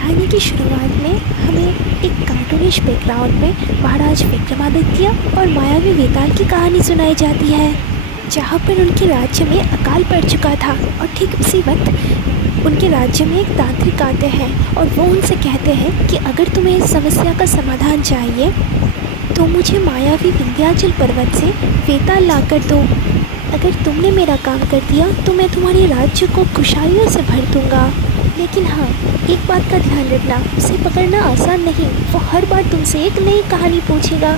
कहानी की शुरुआत में हमें एक कार्टूनिश बैकग्राउंड में महाराज विक्रमादित्य और मायावी वेताल की कहानी सुनाई जाती है, जहाँ पर उनके राज्य में अकाल पड़ चुका था। और ठीक उसी वक्त उनके राज्य में एक तांत्रिक आते हैं और वो उनसे कहते हैं कि अगर तुम्हें इस समस्या का समाधान चाहिए तो मुझे मायावी विंध्याचल पर्वत से वेताल ला कर दो। अगर तुमने मेरा काम कर दिया तो मैं तुम्हारे राज्य को खुशहालियों से भर दूंगा। लेकिन हाँ, एक बात का ध्यान रखना, उसे पकड़ना आसान नहीं। वो हर बार तुमसे एक नई कहानी पूछेगा।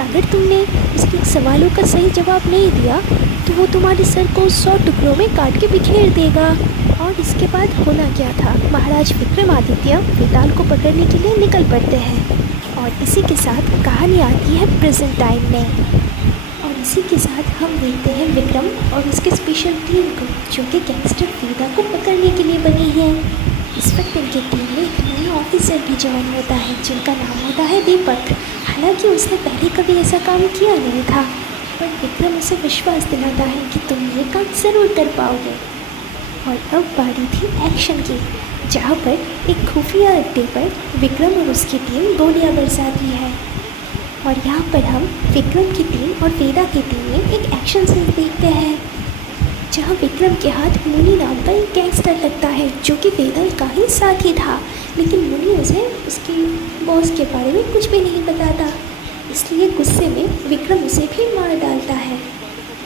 अगर तुमने उसके सवालों का सही जवाब नहीं दिया तो वो तुम्हारे सर को 100 टुकड़ों में काट के बिखेर देगा। और इसके बाद होना क्या था, महाराज विक्रमादित्य वेताल को पकड़ने के लिए निकल पड़ते हैं। और इसी के साथ कहानी आती है प्रेजेंट टाइम में। और इसी के साथ हम देखते हैं विक्रम और उसके स्पेशल टीम को, जो कि गैंगस्टर वेदा को पकड़ने के लिए बनी है। इस वक्त उनकी टीम में एक नया ऑफिसर भी ज्वाइन होता है, जिनका नाम होता है दीपक। हालांकि उसने पहले कभी ऐसा काम किया नहीं था, पर विक्रम उसे विश्वास दिलाता है कि तुम ये काम ज़रूर कर पाओगे। और अब बारी थी एक्शन की, जहाँ पर एक खुफिया अड्डे पर विक्रम और उसकी टीम गोलियां बरसाती है। और यहाँ पर हम विक्रम की टीम और वेदा की टीम में एक एक्शन सीन देखते हैं, जहाँ विक्रम के हाथ मुनि नाम का एक गैंगस्टर लगता है, जो कि वेदा का ही साथी था। लेकिन मुनि उसे उसकी बॉस के बारे में कुछ भी नहीं बताता, इसलिए गुस्से में विक्रम उसे भी मार डालता है।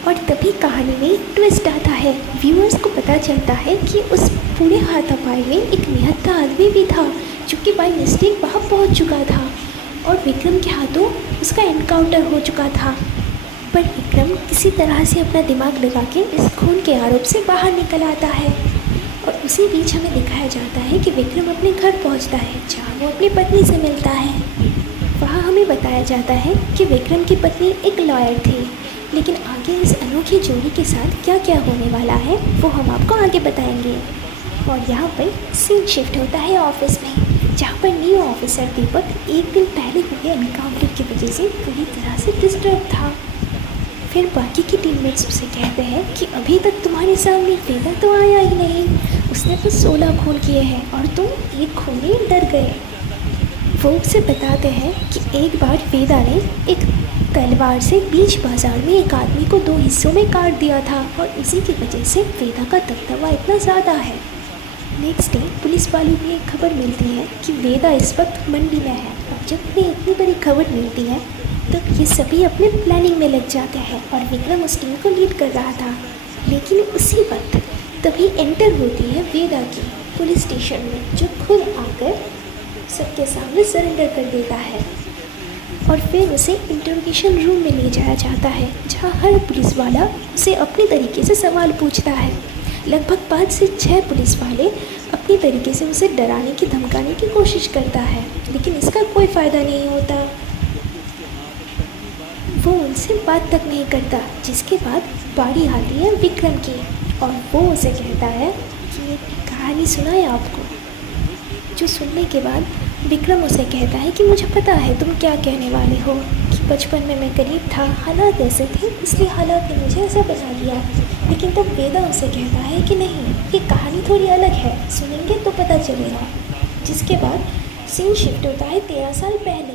और तभी कहानी में एक ट्विस्ट आता है। व्यूअर्स को पता चलता है कि उस पूरे हाथापाई में एक निहत्था आदमी भी था, जो कि बाय मिस्टेक वहाँ पहुँच चुका था और विक्रम के हाथों उसका एनकाउंटर हो चुका था। पर विक्रम किसी तरह से अपना दिमाग लगा के इस खून के आरोप से बाहर निकल आता है। और उसी बीच हमें दिखाया जाता है कि विक्रम अपने घर पहुंचता है, जहां वो अपनी पत्नी से मिलता है। वहां हमें बताया जाता है कि विक्रम की पत्नी एक लॉयर थी। लेकिन आगे इस अनोखी जोड़ी के साथ क्या क्या होने वाला है वो हम आपको आगे बताएंगे। और यहाँ पर सीन शिफ्ट होता है ऑफिस में, जहाँ पर न्यू ऑफिसर दीपक एक दिन पहले हुए एनकाउंटर की वजह से पूरी तरह से डिस्टर्ब था। फिर बाकी की टीममेट्स उसे कहते हैं कि अभी तक तुम्हारे सामने वेदा तो आया ही नहीं, उसने तो 16 खून किए हैं और तुम एक खून में डर गए। वो उसे बताते हैं कि एक बार वेदा ने एक तलवार से बीच बाजार में एक आदमी को 2 हिस्सों में काट दिया था और इसी की वजह से वेदा का दबदबा इतना ज़्यादा है। नेक्स्ट डे पुलिस वालों को एक खबर मिलती है कि वेदा इस वक्त मंडी में है। और जब उन्हें इतनी बड़ी खबर मिलती है तब ये सभी अपने प्लानिंग में लग जाते हैं और विक्रम उस टीम को लीड कर रहा था। लेकिन उसी वक्त तभी एंटर होती है वेदा की पुलिस स्टेशन में, जो खुद आकर सबके सामने सरेंडर कर देता है। और फिर उसे इंटरोगेशन रूम में ले जाया जाता है, जहाँ हर पुलिस वाला उसे अपने तरीके से सवाल पूछता है। लगभग 5 से 6 पुलिस वाले अपनी तरीके से उसे डराने की धमकाने की कोशिश करता है, लेकिन इसका कोई फ़ायदा नहीं होता। वो उनसे बात तक नहीं करता। जिसके बाद बारी आती है विक्रम की और वो उसे कहता है कि ये कहानी सुनाए आपको। जो सुनने के बाद विक्रम उसे कहता है कि मुझे पता है तुम क्या कहने वाले हो, कि बचपन में मैं गरीब था, हालात ऐसे थे, इसलिए हालात ने मुझे ऐसा बना दिया। लेकिन तब वेदा उसे कहता है कि नहीं, ये कहानी थोड़ी अलग है, सुनेंगे तो पता चलेगा। जिसके बाद सीन शिफ्ट होता है 13 साल पहले,